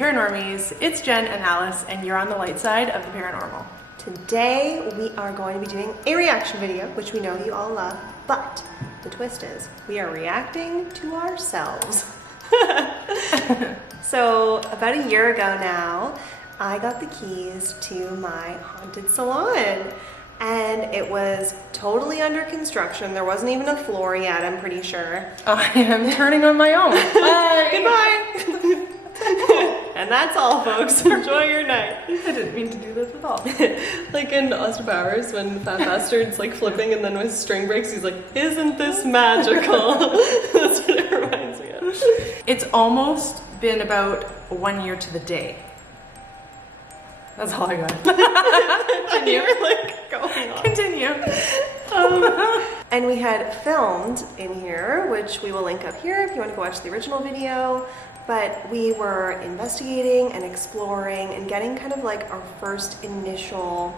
Paranormies. It's Jen and Alice, and you're on the light side of the paranormal. Today we are going to be doing a reaction video, which we know you all love, but the twist is we are reacting to ourselves. So about a year ago now, I got the keys to my haunted salon, and it was totally under construction. There wasn't even a floor yet, I'm pretty sure. I am turning on my own. Bye. Goodbye. And that's all, folks. Enjoy your night. I didn't mean to do this at all. Like in Austin Powers, when Fat Bastard's like flipping and then when his string breaks, he's like, "Isn't this magical?" That's what it reminds me of. It's almost been about 1 year to the day. That's all I got. And you were like going on. Continue. And we had filmed in here, which we will link up here if you want to go watch the original video. But we were investigating and exploring and getting kind of like our first initial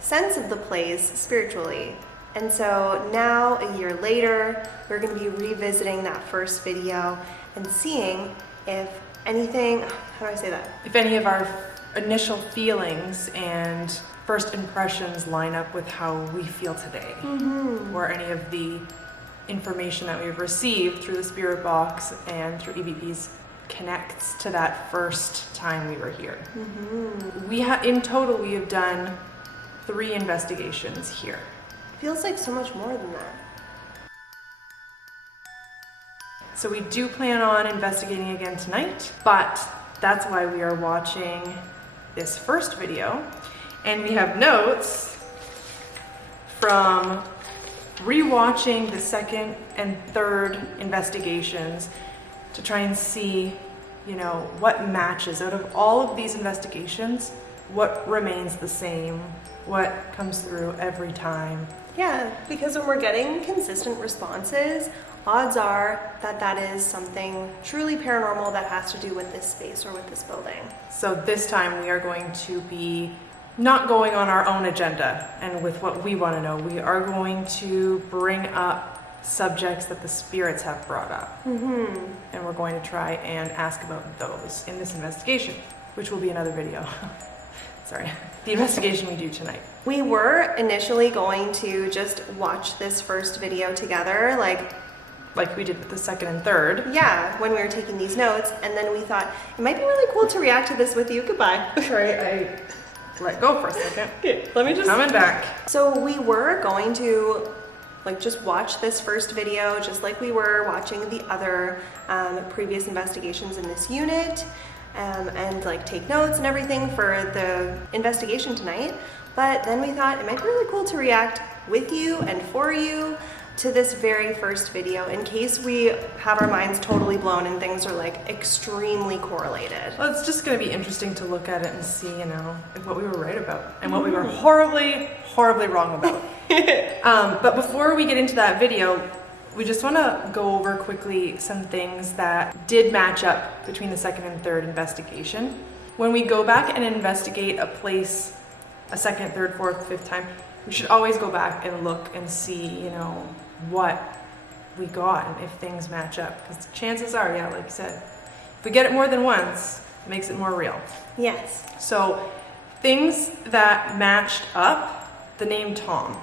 sense of the place spiritually. And so now, a year later, we're going to be revisiting that first video and seeing if anything, how do I say that? If any of our initial feelings and first impressions line up with how we feel today, or any of the information that we've received through the spirit box and through EVPs connects to that first time we were here. In total, we have done 3 investigations here. Feels like so much more than that. So we do plan on investigating again tonight, but that's why we are watching this first video. And we have notes from rewatching the second and third investigations to try and see, you know, what matches out of all of these investigations, what remains the same, what comes through every time. Yeah, because when we're getting consistent responses, odds are that that is something truly paranormal that has to do with this space or with this building. So this time we are going to be not going on our own agenda and with what we want to know. We are going to bring up subjects that the spirits have brought up. And we're going to try and ask about those in this investigation, which will be another video. Sorry, the investigation we do tonight. We were initially going to just watch this first video together, like we did with the second and third. yeah, when we were taking these notes, and then we thought it might be really cool to react to this with you. Goodbye. Sorry, I let go for a second. Okay, let me just Coming back. So we were going to just watch this first video just like we were watching the other previous investigations in this unit, and like take notes and everything for the investigation tonight. But then we thought it might be really cool to react with you and for you to this very first video in case we have our minds totally blown and things are like extremely correlated. Well, it's just going to be interesting to look at it and see, you know, what we were right about and what we were horribly, horribly wrong about. But before we get into that video, we just want to go over quickly some things that did match up between the second and third investigation. When we go back and investigate a place a second, third, fourth, fifth time, we should always go back and look and see, you know, what we got and if things match up. Because chances are, yeah, like you said, if we get it more than once, it makes it more real. Yes. So things that matched up, the name Tom.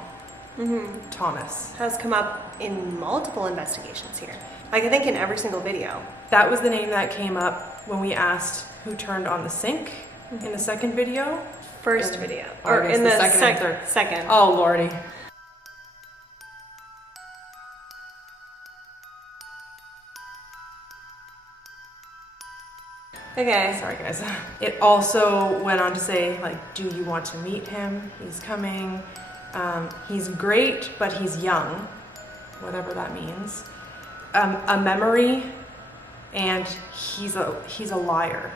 Thomas. Has come up in multiple investigations here. Like I think in every single video. That was the name that came up when we asked who turned on the sink in the second video. First video. Or in the second and third. Second. Oh, Lordy. Okay. Sorry, guys. It also went on to say, like, do you want to meet him? He's coming. He's great, but he's young. Whatever that means. A memory, and he's a liar.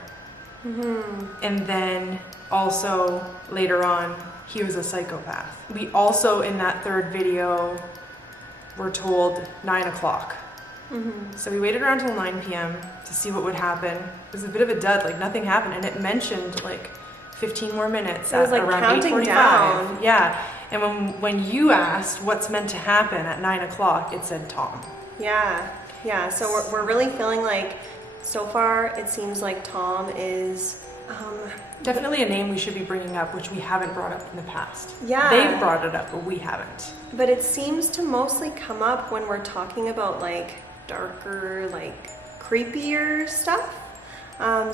And then also later on, he was a psychopath. We also in that third video were told 9 o'clock. So we waited around till 9 p.m. to see what would happen. It was a bit of a dud, like nothing happened, and it mentioned like 15 more minutes. It was like around counting 8:45. down. Yeah, and when you asked what's meant to happen at 9 o'clock, it said Tom. Yeah. So we're really feeling like so far it seems like Tom is Definitely a name we should be bringing up, which we haven't brought up in the past. Yeah. They've brought it up, but we haven't. but it seems to mostly come up when we're talking about like darker, like creepier stuff.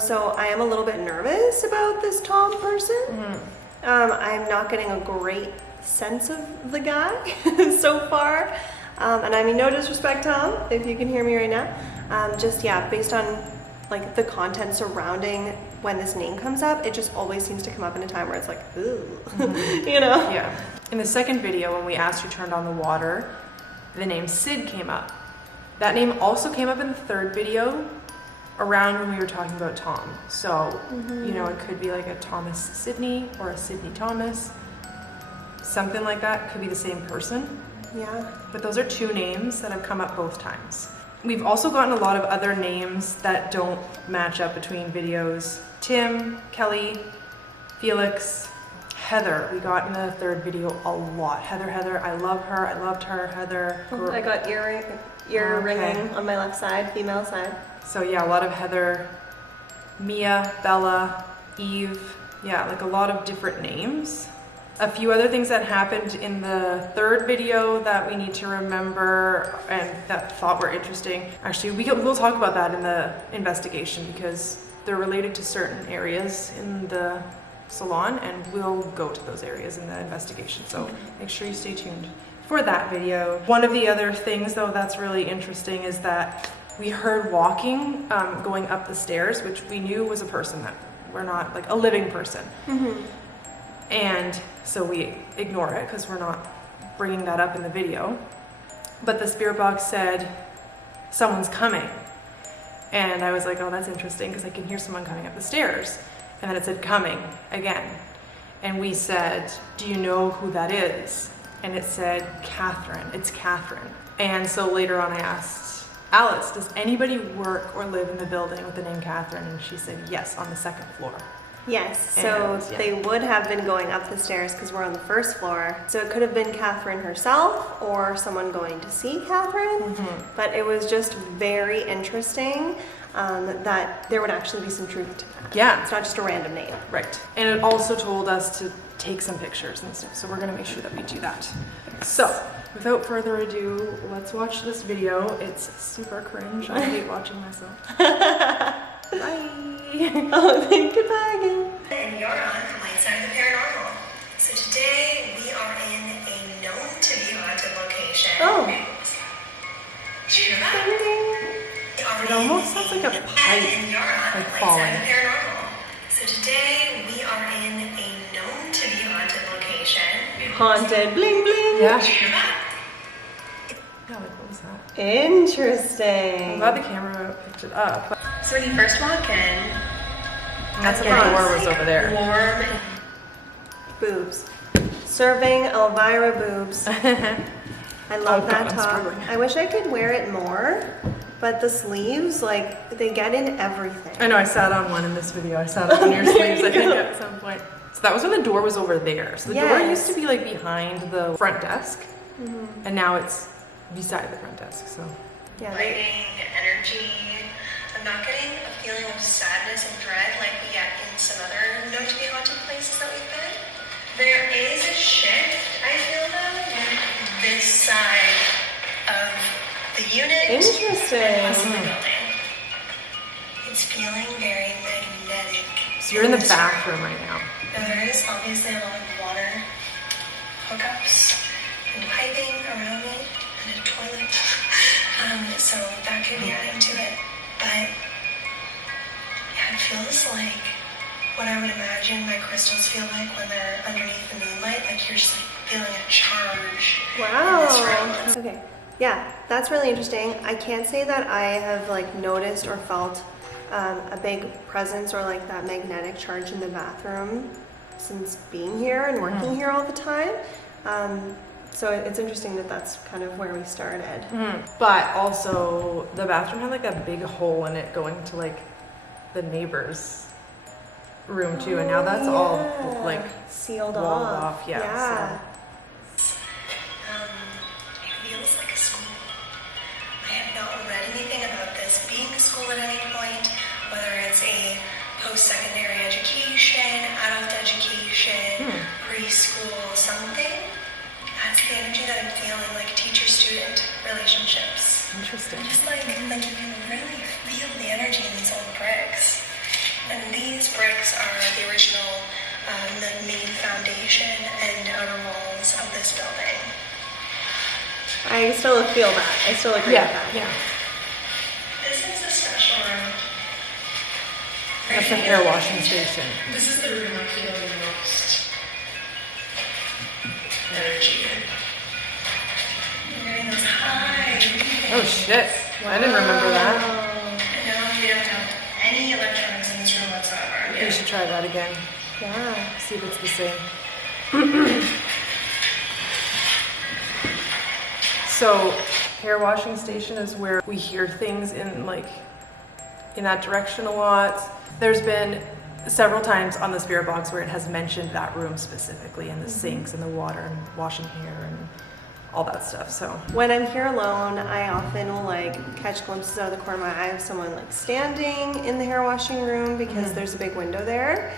So I am a little bit nervous about this Tom person. I'm not getting a great sense of the guy so far. And I mean, no disrespect, Tom, if you can hear me right now. Just, yeah, based on like the content surrounding when this name comes up, it just always seems to come up in a time where it's like, ooh, you know? Yeah. In the second video, when we asked who turned on the water, the name Sid came up. That name also came up in the third video around when we were talking about Tom. So, you know, it could be like a Thomas Sidney or a Sidney Thomas. Something like that. Could be the same person. Yeah. But those are two names that have come up both times. We've also gotten a lot of other names that don't match up between videos. Tim, Kelly, Felix, Heather. We got in the third video a lot. Heather, I love her. I loved her. Heather. I got ear ringing on my left side, female side. So yeah, a lot of Heather, Mia, Bella, Eve. Yeah, like a lot of different names. A few other things that happened in the third video that we need to remember and that thought were interesting. Actually, we'll talk about that in the investigation because they're related to certain areas in the salon and we'll go to those areas in the investigation. So make sure you stay tuned for that video. One of the other things though that's really interesting is that we heard walking going up the stairs, which we knew was a person, that we're not like a living person. And so we ignore it because we're not bringing that up in the video. But the spirit box said, someone's coming. And I was like, oh, that's interesting because I can hear someone coming up the stairs. And then it said coming again. And we said, do you know who that is? And it said, Catherine. It's Catherine. And so later on I asked Alice, does anybody work or live in the building with the name Catherine? And she said, yes, on the second floor. Yes, so And, yeah. they would have been going up the stairs because we're on the first floor. So it could have been Catherine herself or someone going to see Catherine. But it was just very interesting that there would actually be some truth to that. Yeah. It's not just a random name. Right. And it also told us to take some pictures and stuff. So we're going to make sure that we do that. So without further ado, let's watch this video. It's super cringe. I hate watching myself. Bye. Oh, goodbye again. And you're on the light side of the paranormal. So today we are in a known to be haunted location. Oh. Did you hear that? It almost sounds like a pipe, And you're on like the light falling. side of the paranormal. So today we are in a known to be haunted location. Haunted, bling bling. Yeah. Did you hear that? Yeah, like what was that? Interesting. I'm glad the camera picked it up. So when you first walk in, And that's when the door was over there. warm. Boobs. Serving Elvira boobs. I love Oh, that God, I'm top. struggling. I wish I could wear it more, but the sleeves, like, they get in everything. I know, I sat on one in this video. I sat on your sleeves, I think, at some point. So that was when the door was over there. So the door Yes. used to be like behind the front desk, and now it's beside the front desk. So Yeah, Lighting, energy. I'm not getting a feeling of sadness and dread like we get in some other known to be haunted places that we've been. There is a shift, I feel though, with this side of the unit. interesting. Plus the building. It's feeling very magnetic. So you're in the bathroom right now. Now there is obviously a lot of water hookups and piping around me and a toilet. So that could be adding to it. But yeah, it feels like what I would imagine my crystals feel like when they're underneath the moonlight. Like you're just like feeling a charge. in this room. Wow. Okay. Yeah, that's really interesting. I can't say that I have like noticed or felt a big presence or like that magnetic charge in the bathroom since being here and working here all the time. So it's interesting that that's kind of where we started. But also, the bathroom had like a big hole in it going to like the neighbor's room too, and now that's all like sealed walled off. off. Yeah. It feels like a school. I have not read anything about this being a school at any point, post-secondary education, adult education, preschool, something. That's the energy that I'm feeling, like teacher-student relationships. Interesting. Just like you can really feel the energy in these old bricks. And these bricks are the original the main foundation and outer walls of this building. I still feel that. I still agree with that. Yeah. This is a special room. That's an air washing station. This is the room I feel the most energy in. You're getting those high readings. Oh shit! I didn't remember that. And now we don't have any electronics in this room whatsoever. We should try that again. Yeah. See if it's the same. So, hair washing station is where we hear things in that direction a lot. There's been several times on the spirit box where it has mentioned that room specifically, and the sinks and the water and washing hair and all that stuff. So When I'm here alone, I often will catch glimpses out of the corner of my eye of someone standing in the hair washing room because there's a big window there.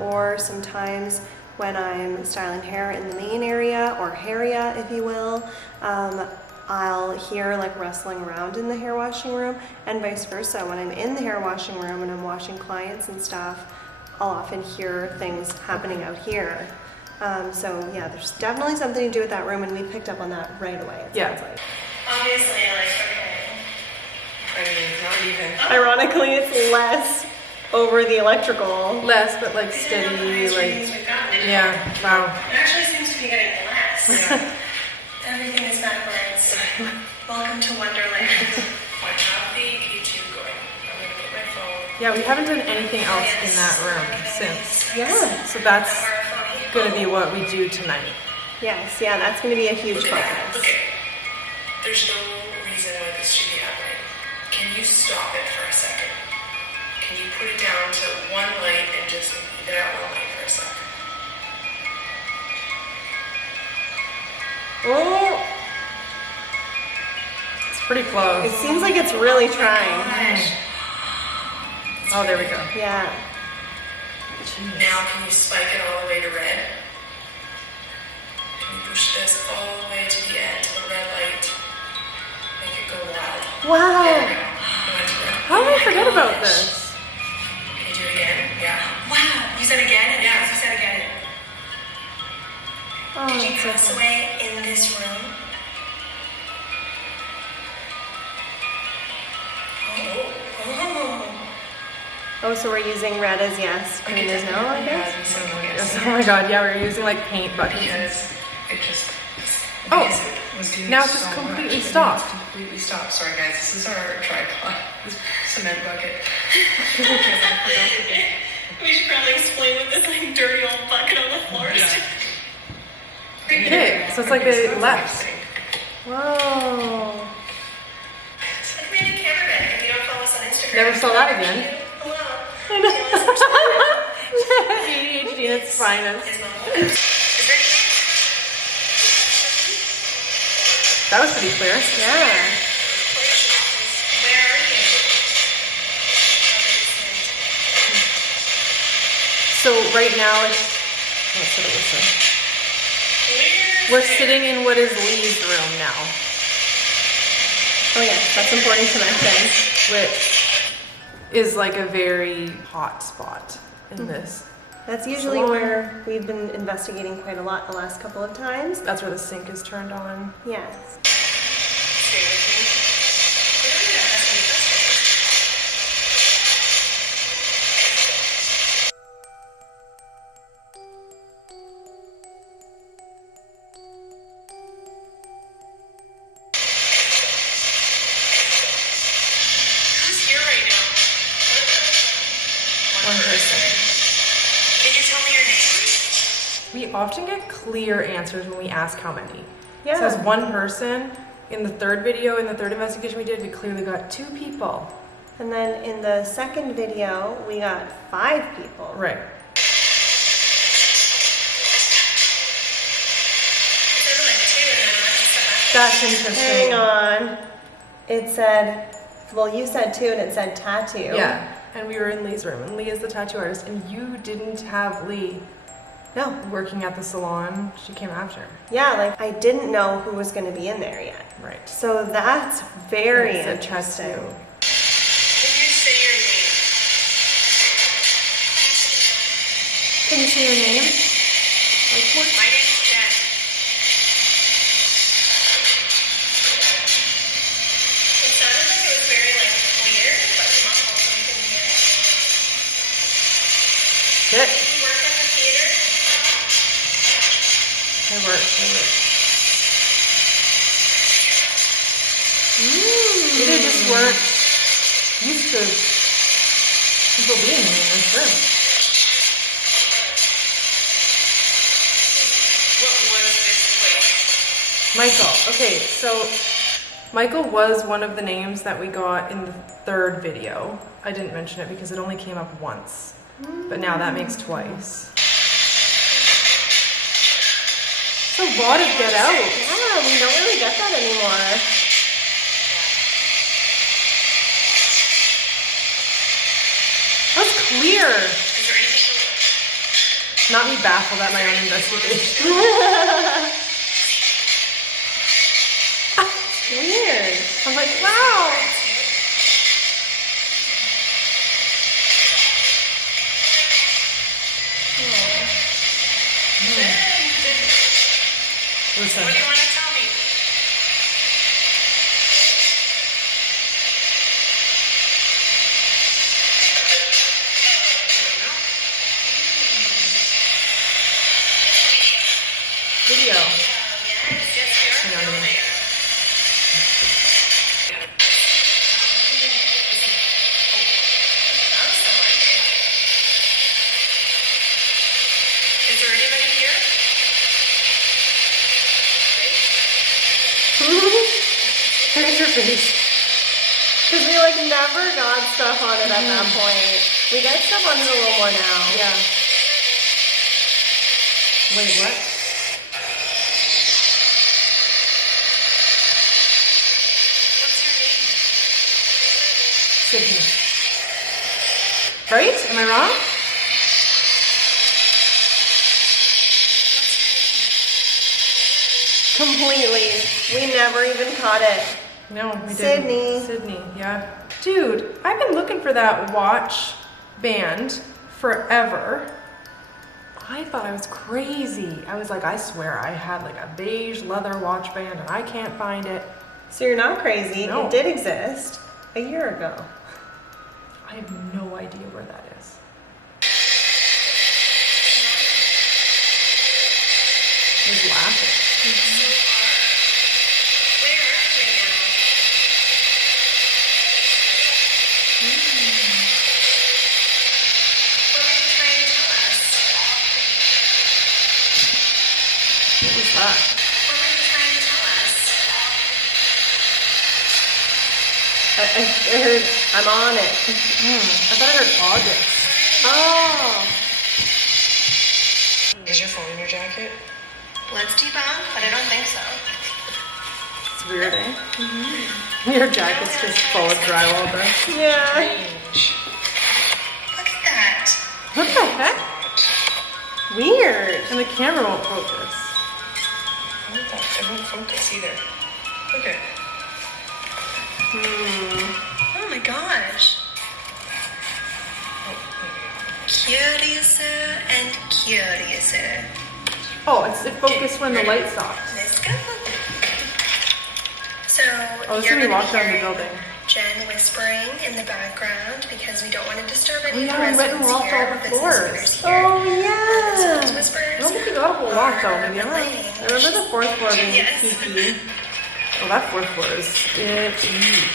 Or sometimes when I'm styling hair in the main area, or hairia, if you will, I'll hear rustling around in the hair washing room, and vice versa. When I'm in the hair washing room and I'm washing clients and stuff, I'll often hear things happening out here. So yeah, there's definitely something to do with that room, and we picked up on that right away. It sounds like. Obviously, I mean, not even. Ironically, it's less over the electrical. less, but steady, yeah. Wow. It actually seems to be getting less. Everything is backwards. Welcome to Wonderland. I have the YouTube going. I'm gonna get my phone. Yeah, we haven't done anything else in that room since. Yeah. So that's gonna be what we do tonight. Yes, yeah, that's going to be a huge Look at that. focus. Look at it. There's no reason why this should be happening. Can you stop it for a second? Can you put it down to one light and just leave it at one light for a second? Oh, It's pretty close. it seems like it's really trying. Oh, there we go. Yeah. Now can you spike it all the way to red? Can you push this all the way to the end, to the red light? Make it go wild. There we Wow. go. It went to red. How did I forget about this? Can you do it again? Yeah. Wow, you said again? Yeah. You said again. Oh, Did you that's so pass cool. away in this room? Oh. Oh, so we're using red as yes, green as no, I guess? Yes, oh my god, yeah, we're using paint buckets. Because it just. Oh, because it was doing now it's just so completely much. stopped. Completely stopped. Sorry guys, this is our tripod. This cement bucket. We should probably explain what this dirty old bucket on the floor is. Okay, so it's like they left. Whoa. It's like being a cameraman if you don't follow us on Instagram. Never saw that again. Hello. ADHD at its finest. Is my mom. That was pretty clear. Yeah. Where are you? So right now, let's listen. We're sitting in what is Lee's room now, Oh yeah, that's important to mention. which is a very hot spot in this. That's usually Salon. where we've been investigating quite a lot the last couple of times. That's where the sink is turned on. Yes. Stay with me. Who's here right now? One person. Can you tell me your name? We often get clear answers when we ask how many. Yeah. It says one person. In the third video, in the third investigation we did, we clearly got 2 people. And then in the second video, we got 5 people. Right. That's interesting. Hang on. It said, well, you said 2 and it said tattoo. Yeah. and we were in Lee's room, and Lee is the tattoo artist, and you didn't have Lee No. working at the salon. She came after. Yeah, like I didn't know who was going to be in there yet. Right. So that's very It's a interesting. tattoo. Can you say your name? Can you say your name? Like what? My name's Jen. It sounded like it was very like weird, but muffled, so we couldn't hear it. Sit. Did you work at the theater? I work. They just weren't used to people being in this room. What was this place? Michael. Okay, so Michael was one of the names that we got in the third video. I didn't mention it because it only came up once, but now that makes twice. It's a lot of get out. Yeah, we don't really get that anymore. That's clear. Is there anything to Not me baffled at my own investigation. Weird. I'm like, wow. Listen. What do you want to tell me? Video. Yes, we are Hang on a minute. filming. Is there anybody here? Here's your face. Because we like never got stuff on it at that point. We get stuff on it a little more now. Yeah. Wait, what? What's your name? Sydney. Right? Am I wrong? Completely. We never even caught it. No, we Sydney. didn't. Sydney, yeah. Dude, I've been looking for that watch band forever. I thought I was crazy. I was like, I swear I had like a beige leather watch band and I can't find it. So you're not crazy. No. It did exist a year ago. I have no idea where that is. I was laughing. Where are we now? What were you trying to tell us? What was that? What were you trying to tell us? I heard, I'm on it. I thought I heard August. Oh. Is your phone in your jacket? Let's debunk, but I don't think so. It's weird, eh? Your jacket's just full of drywall dust. Yeah. Strange. Look at that. What the heck? Weird. And the camera won't focus. I don't thought it won't focus either. Look at Oh my gosh. Curiouser and curiouser. Oh, it focused when the light stopped. Let's go. So Oh, this is you're when we gonna walked be around the hearing building. Jen whispering in the background because we don't want to disturb any Oh, of the yeah, we went and residents walked here, all the business floors. owners here. Oh, So yeah. those whispers I don't think we got a whole lot though, maybe I'm are right. I remember the fourth floor being Yes. creepy. Oh, that fourth floor is sketchy.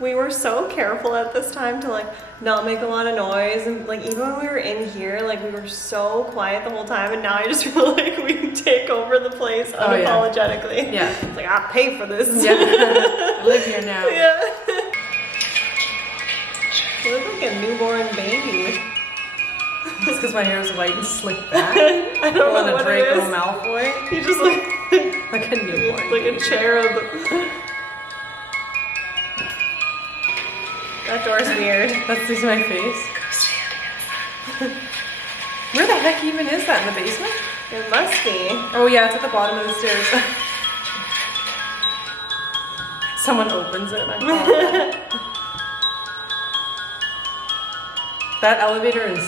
We were so careful at this time to like not make a lot of noise, and like even when we were in here, like we were so quiet the whole time, and now I just feel like we can take over the place Oh, yeah. unapologetically. Yeah. It's like I pay for this. Yeah. I live here now. Yeah. You look like a newborn baby. It's because my hair is white and slicked back. I don't Pulling know a what Draco it is. Malfoy. You just look Like a newborn. like a cherub. That door's weird. That's just my face. Go stand against that. Where the heck even is that? In the basement? It must be. Oh yeah, it's at the bottom of the stairs. Someone opens it and I fall. That elevator is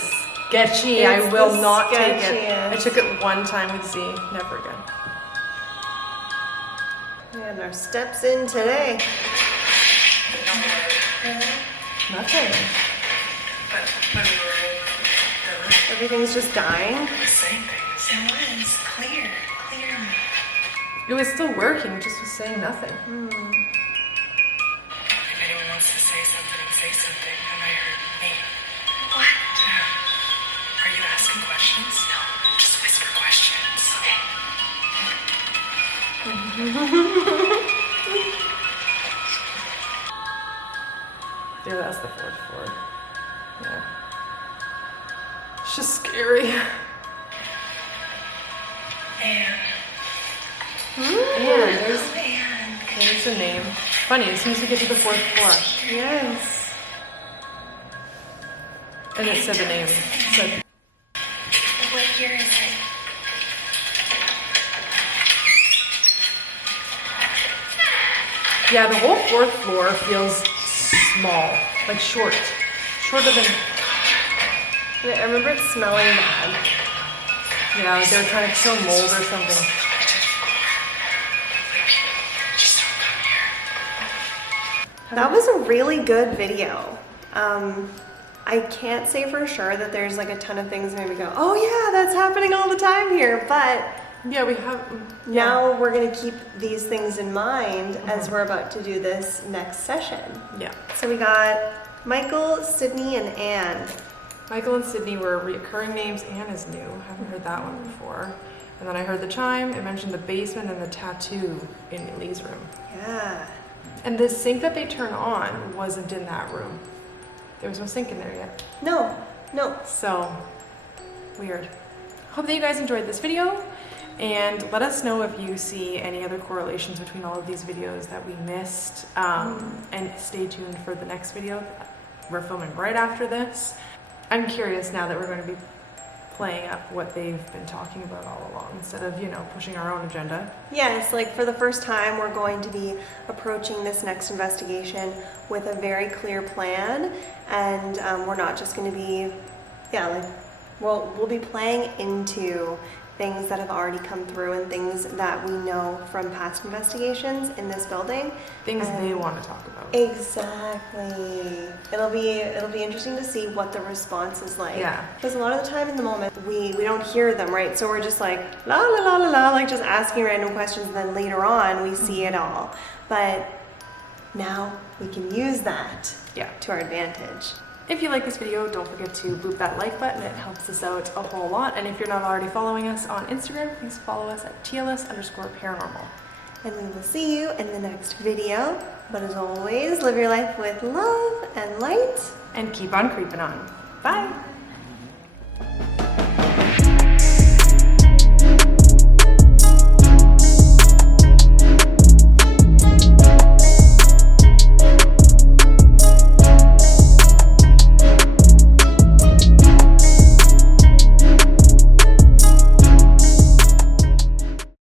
sketchy. It's I will the not take it. I sketchiest. took it one time with Z. Never again. And our steps in today. Really? Nothing. But when we were in the room, Everything's just dying. I was saying things. It was clear, clearly. It was still working, it just was saying nothing. If anyone wants to say something, and I heard me. What? Are you asking questions? No, just whisper questions. Yeah, that's the 4th floor. Yeah. It's just scary. And Yeah, there's Man, there's a name. Funny, as soon as we get to the 4th floor. Yes. And it said the name. It said, what year is it? yeah, the whole 4th floor feels small, like short. Shorter than, I remember it smelling bad. yeah, like they were trying to kill mold or something. just don't come here. That was a really good video. I can't say for sure that there's like a ton of things that made me go, oh yeah, that's happening all the time here, but Yeah, we have, now we're gonna keep these things in mind as we're about to do this next session. yeah. So we got Michael, Sydney, and Anne. Michael and Sydney were reoccurring names. Anne is new. Haven't heard that one before. And then I heard the chime. It mentioned the basement and the tattoo in Lee's room. Yeah. And the sink that they turn on wasn't in that room. There was no sink in there yet. No, no. So, weird. Hope that you guys enjoyed this video. And let us know if you see any other correlations between all of these videos that we missed. And stay tuned for the next video. We're filming right after this. I'm curious now that we're going to be playing up what they've been talking about all along instead of, you know, pushing our own agenda. Yes, like for the first time, we're going to be approaching this next investigation with a very clear plan, and we're not just going to be, yeah, like we'll be playing into things that have already come through and things that we know from past investigations in this building. Things they want to talk about. Exactly. It'll be interesting to see what the response is like. Yeah. Because a lot of the time in the moment we don't hear them, right? So we're just like la la la la la, like just asking random questions, and then later on we see it all. But now we can use that to our advantage. If you like this video, don't forget to boop that like button. It helps us out a whole lot. And if you're not already following us on Instagram, please follow us at TLS_paranormal. And we will see you in the next video. But as always, live your life with love and light. And keep on creeping on. Bye.